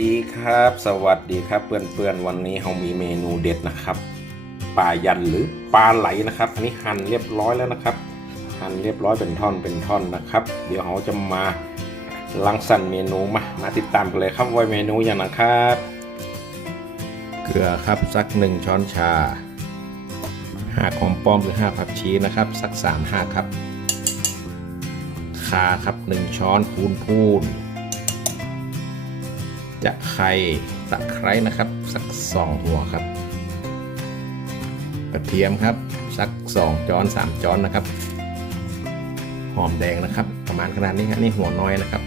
ดีครับ สวัสดีครับเพื่อนๆวันนี้เรามีเมนูเด็ดนะครับปลายันหรือปลาไหลนะครับ อันนี้หั่นเรียบร้อยแล้วนะครับ หั่นเรียบร้อยเป็นท่อนเป็นท่อนนะครับ เดี๋ยวเราจะมาลังสรรค์เมนูมามาติดตามกันเลยครับว่าเมนูอย่างนะครับ เกลือครับสักหนึ่งช้อนชาห้าของป้อมหรือห้าผักชีนะครับ สักสามห้าครับคาครับหนึ่งช้อนพูนพูน จะไข่ตะไคร้นะครับ สักสองหัวครับกระเทียมครับ สักสองจอนสามจอนนะครับ หอมแดงนะครับ ประมาณขนาดนี้ครับนี่หัวน้อยนะครับ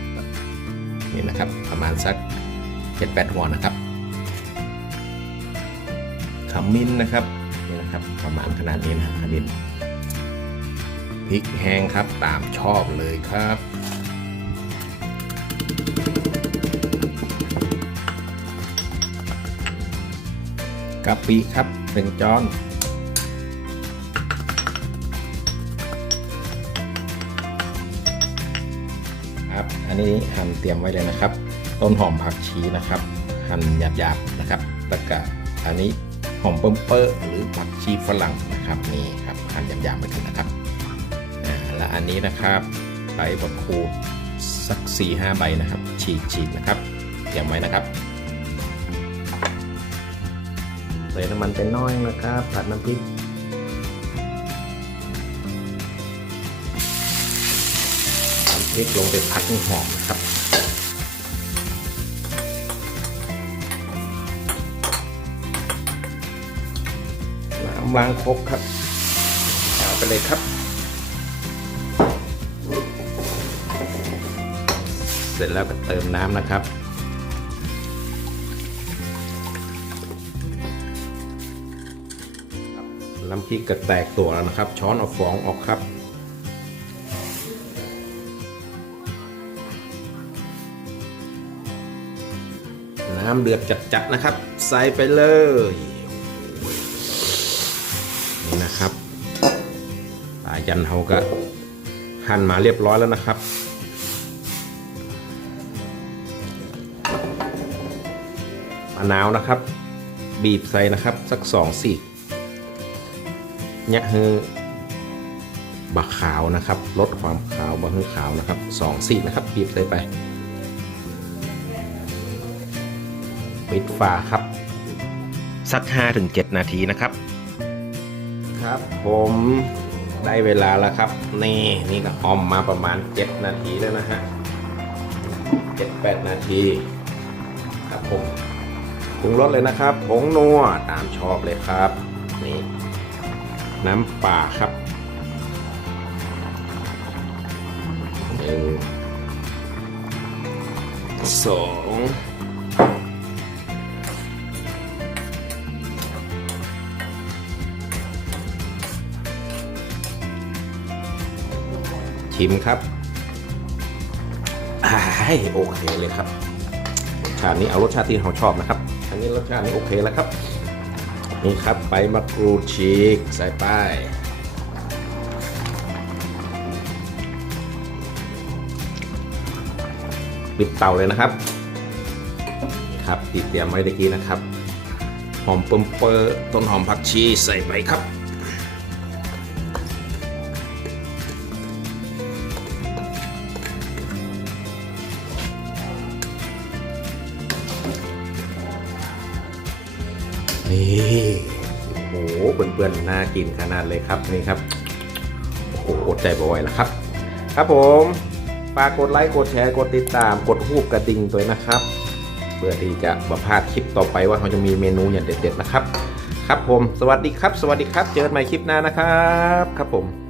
นี่นะครับประมาณสักเจ็ดแปดหัวนะครับขมิ้นนะครับนี่นะครับ ประมาณขนาดนี้นะขมิ้นพริกแห้งครับตามชอบเลยครับ กะปิครับหนึ่งจอนครับอันนี้หั่นเตรียมไว้เลยนะครับ ต้นหอมผักชีนะครับ หั่นหยาบๆนะครับแล้วก็อันนี้หอมเปิ้มเปอร์หรือผักชีฝรั่งนะครับนี่ครับหั่นหยาบๆไปถึงนะครับและอันนี้นะครับใบบักคูสัก4ีหใบนะครับ ฉีกๆนะครับเตรียมไว้นะครับ ใส่น้ำมันไปน้อยนะครับ ผัดน้ำพริกน้ำพริกลงไปผัดให้หอมนะครับน้ำวางครบครับเอาไปเลยครับ เสร็จแล้วก็เติมน้ำนะครับ น้ำพริกก็แตกตัวแล้วนะครับ ช้อนเอาฟองออกครับ น้ำเดือดจัดๆนะครับ ใส่ไปเลยนี่นะครับปลายันเขาก็หั่นมาเรียบร้อยแล้วนะครับมะนาวนะครับ บีบใส่นะครับ สักสองสี่ กเนี่ยคือบะขาวนะครับ ลดความขาวบะฮือขาวนะครับสองสีนะครับบีบใส่ไปปิดฝาครับ สัก 5-7 นาทีนะครับ ครับผมได้เวลาแล้วครับ นี่นี่ก็ออมมาประมาณ 7 นาทีแล้วนะฮะ7-8นาที ครับผมปรุงรสเลยนะครับผงนัวตามชอบเลยครับ นี่ น้ำป่าครับหนึ่งสองชิมครับอ้โอเคเลยครับรสชาตินี้เอารสชาติที่เราชอบนะครับ อันนี้รสชาตินี้โอเคแล้วครับ นี่ครับใบมะกรูดฉีกใส่ไปปิดเตาเลยนะครับ ครับติดเตรียมไว้ตะกี้นะครับ หอมเปิมเปอร์ต้นหอมผักชีใส่ไปครับ นี่โอ้โหเปื่อนๆน่ากินขนาดเลยครับนี่ครับโอ้โหอดใจบ่อยแล้วครับ ครับผมฝากกดไลค์กดแชร์กดติดตามกดหูบกระดิ่งตัวนะครับ เพื่อที่จะบัพลาดคลิปต่อไปว่าเขาจะมีเมนูอย่างเด็ดๆนะครับ ครับผม สวัสดีครับ สวัสดีครับ เจอกันใหม่คลิปหน้านะครับ ครับผม